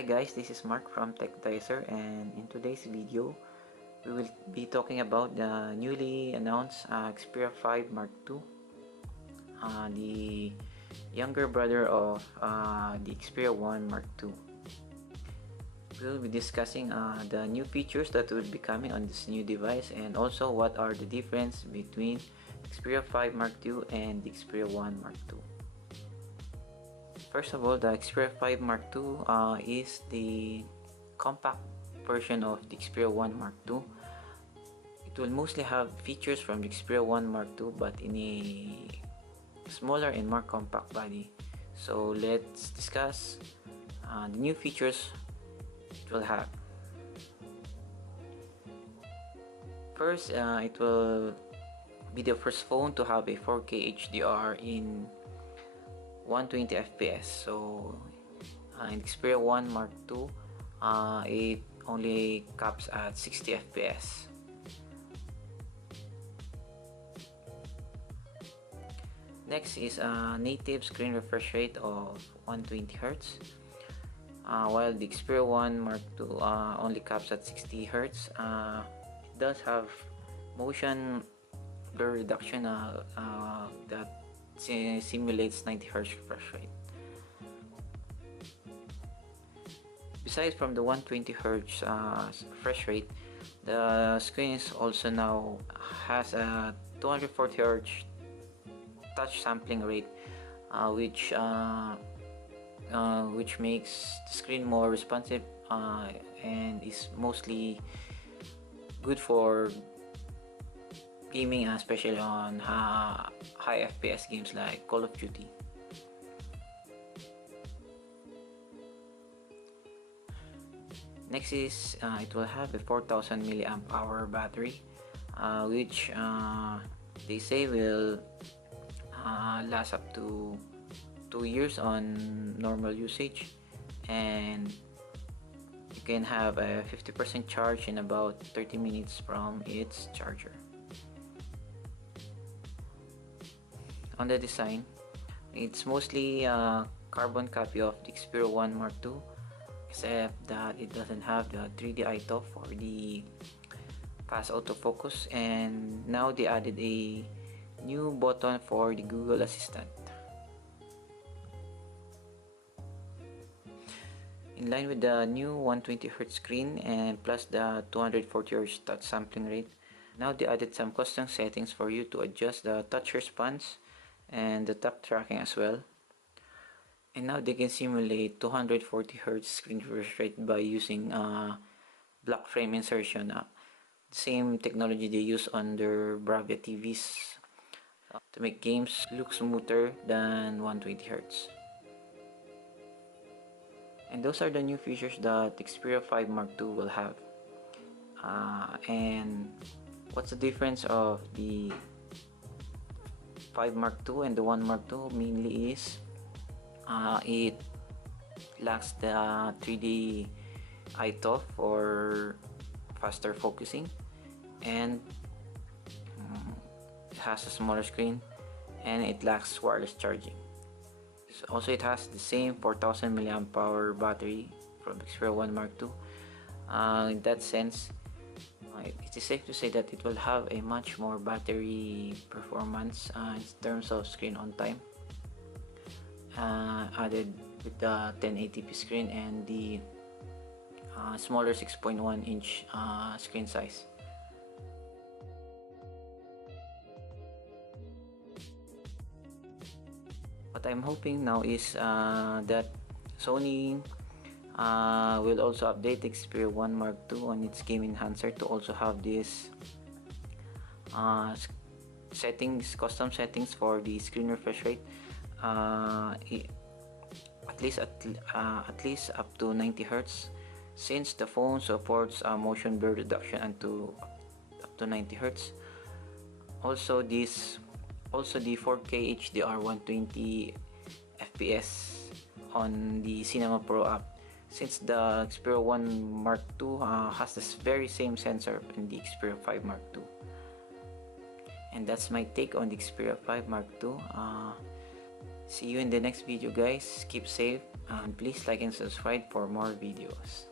Hi guys, this is Mark from TechDicer, and in today's video we will be talking about the newly announced Xperia 5 Mark II, the younger brother of the Xperia 1 Mark II. We will be discussing the new features that will be coming on this new device, and also what are the difference between Xperia 5 Mark II and the Xperia 1 Mark II. First of all, the Xperia 5 Mark II is the compact version of the Xperia 1 Mark II. It will mostly have features from the Xperia 1 Mark II but in a smaller and more compact body. So let's discuss the new features it will have. First, it will be the first phone to have a 4K HDR in 120 FPS. So in Xperia 1 Mark II, it only caps at 60 FPS. Next is a native screen refresh rate of 120 Hz, while the Xperia 1 Mark II only caps at 60 Hz. It does have motion blur reduction that simulates 90 Hz refresh rate. Besides from the 120 Hz refresh rate, the screen is also now has a 240 Hz touch sampling rate, which makes the screen more responsive and is mostly good for gaming, especially on high FPS games like Call of Duty. Next is it will have a 4000 mAh battery, which they say will last up to 2 years on normal usage, and you can have a 50% charge in about 30 minutes from its charger. On the design, it's mostly a carbon copy of the Xperia 1 Mark II, except that it doesn't have the 3D ITOF for the fast autofocus, and now they added a new button for the Google Assistant. In line with the new 120 Hz screen and plus the 240 Hz touch sampling rate, now they added some custom settings for you to adjust the touch response and the tap tracking as well. And now they can simulate 240 Hz screen refresh rate by using black frame insertion, the same technology they use on their Bravia TVs to make games look smoother than 120 Hz. And those are the new features that Xperia 5 Mark II will have. And what's the difference of the 5 Mark II and the 1 Mark II mainly is it lacks the 3D ITOF for faster focusing, and it has a smaller screen, and it lacks wireless charging. Also, it has the same 4000 mAh battery from Xperia 1 Mark II. In that sense, it is safe to say that it will have a much more battery performance in terms of screen on time, added with the 1080p screen and the smaller 6.1 inch screen size. What I'm hoping now is that Sony will also update Xperia 1 Mark II on its game enhancer to also have this custom settings for the screen refresh rate, at least up to 90 Hz, since the phone supports motion blur reduction up to 90 Hz. Also the 4K HDR 120 FPS on the Cinema Pro app, since the Xperia 1 Mark II has this very same sensor in the Xperia 5 Mark II. And that's my take on the Xperia 5 Mark II. See you in the next video guys. Keep safe and please like and subscribe for more videos.